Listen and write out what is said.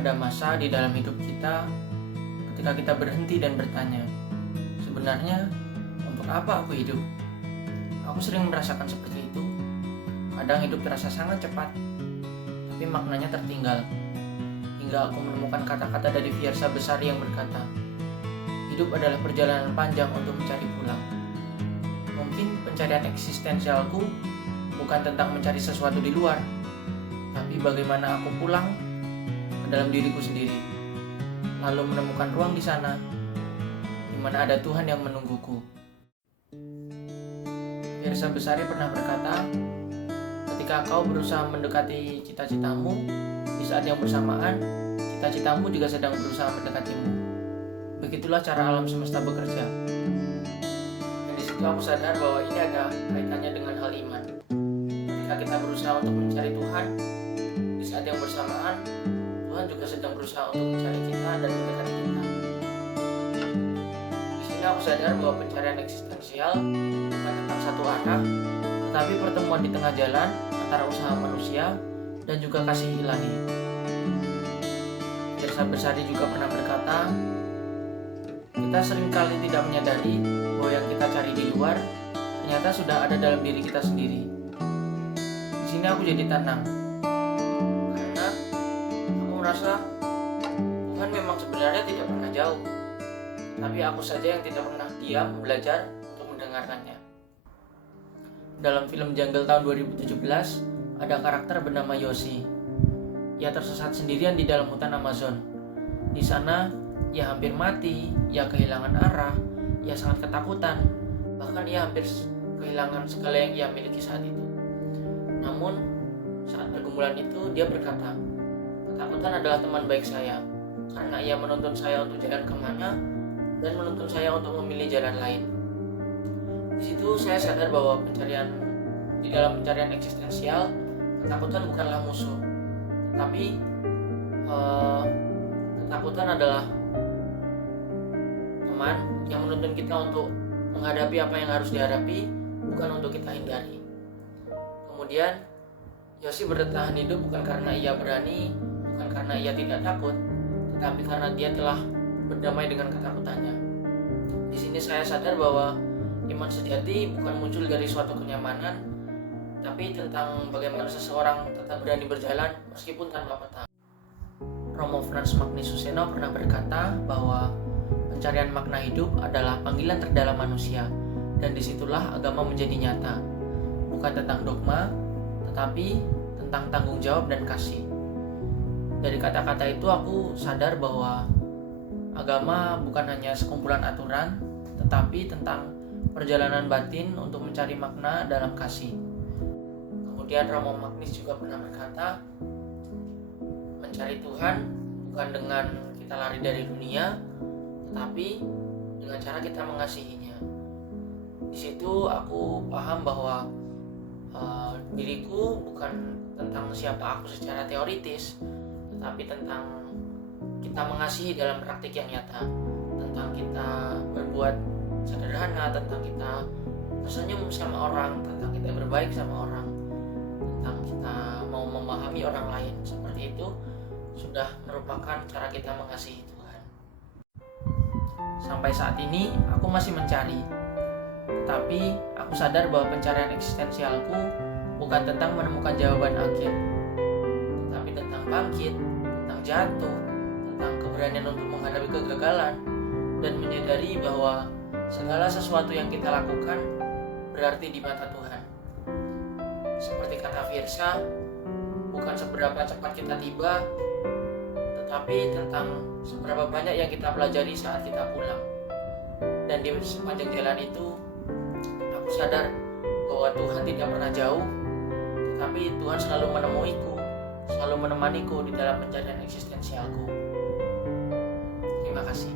Ada masa di dalam hidup kita ketika kita berhenti dan bertanya, sebenarnya untuk apa aku hidup? Aku sering merasakan seperti itu. Kadang hidup terasa sangat cepat, tapi maknanya tertinggal. Hingga aku menemukan kata-kata dari Fiersa Besari yang berkata, hidup adalah perjalanan panjang untuk mencari pulang. Mungkin pencarian eksistensialku bukan tentang mencari sesuatu di luar, tapi bagaimana aku pulang ke dalam diriku sendiri, lalu menemukan ruang di sana, di mana ada Tuhan yang menungguku. Fiersa Besari pernah berkata, ketika kau berusaha mendekati cita-citamu, di saat yang bersamaan, cita-citamu juga sedang berusaha mendekatimu. Begitulah cara alam semesta bekerja. Dan di situ aku sadar bahwa ini ada kaitannya dengan hal iman. Ketika kita berusaha untuk mencari Tuhan, di saat yang bersamaan, Tuhan juga sedang berusaha untuk mencari kita dan mendekati kita. Di sini aku sadar bahwa pencarian eksistensial bukan tentang satu arah, tetapi pertemuan di tengah jalan antara usaha manusia dan juga kasih ilahi. Fiersa Besari juga pernah berkata, kita seringkali tidak menyadari bahwa yang kita cari di luar ternyata sudah ada dalam diri kita sendiri. Di sini aku jadi tenang, karena aku merasa Tuhan memang sebenarnya tidak pernah jauh, tapi aku saja yang tidak pernah diam belajar untuk mendengarkannya. Dalam film Jungle tahun 2017, ada karakter bernama Yoshi. Ia tersesat sendirian di dalam hutan Amazon. Di sana, ia hampir mati, ia kehilangan arah, ia sangat ketakutan, bahkan ia hampir kehilangan segala yang ia miliki saat itu. Namun, saat pergumulan itu, dia berkata, ketakutan adalah teman baik saya, karena ia menuntun saya untuk jalan kemana, dan menuntun saya untuk memilih jalan lain. Di situ saya sadar bahwa di dalam pencarian eksistensial, ketakutan bukanlah musuh, tapi ketakutan adalah teman yang menuntun kita untuk menghadapi apa yang harus dihadapi, bukan untuk kita hindari. Kemudian Yoshi bertahan hidup bukan karena ia berani, bukan karena ia tidak takut, tetapi karena dia telah berdamai dengan ketakutannya. Di sini saya sadar bahwa iman sejati bukan muncul dari suatu kenyamanan, tapi tentang bagaimana seseorang tetap berani berjalan meskipun tanpa peta. Romo Frans Magnisuseno pernah berkata bahwa pencarian makna hidup adalah panggilan terdalam manusia, dan disitulah agama menjadi nyata. Bukan tentang dogma, tetapi tentang tanggung jawab dan kasih. Dari kata-kata itu aku sadar bahwa agama bukan hanya sekumpulan aturan, tetapi tentang perjalanan batin untuk mencari makna dalam kasih. Kemudian Romo Magnis juga pernah berkata, mencari Tuhan bukan dengan kita lari dari dunia, tetapi dengan cara kita mengasihinya. Di situ aku paham bahwa diriku bukan tentang siapa aku secara teoritis, tetapi tentang kita mengasihi dalam praktik yang nyata, tentang kita berbuat sederhana, tentang kita tersenyum sama orang, tentang kita berbaik sama orang, tentang kita mau memahami orang lain. Seperti itu sudah merupakan cara kita mengasihi Tuhan. Sampai saat ini aku masih mencari, tetapi aku sadar bahwa pencarian eksistensialku bukan tentang menemukan jawaban akhir, tetapi tentang bangkit, tentang jatuh, tentang keberanian untuk menghadapi kegagalan, dan menyadari bahwa segala sesuatu yang kita lakukan berarti di mata Tuhan. Seperti kata Fiersa, bukan seberapa cepat kita tiba, tetapi tentang seberapa banyak yang kita pelajari saat kita pulang. Dan di sepanjang jalan itu, aku sadar bahwa Tuhan tidak pernah jauh, tetapi Tuhan selalu menemuiku, selalu menemaniku di dalam pencarian eksistensialku. Terima kasih.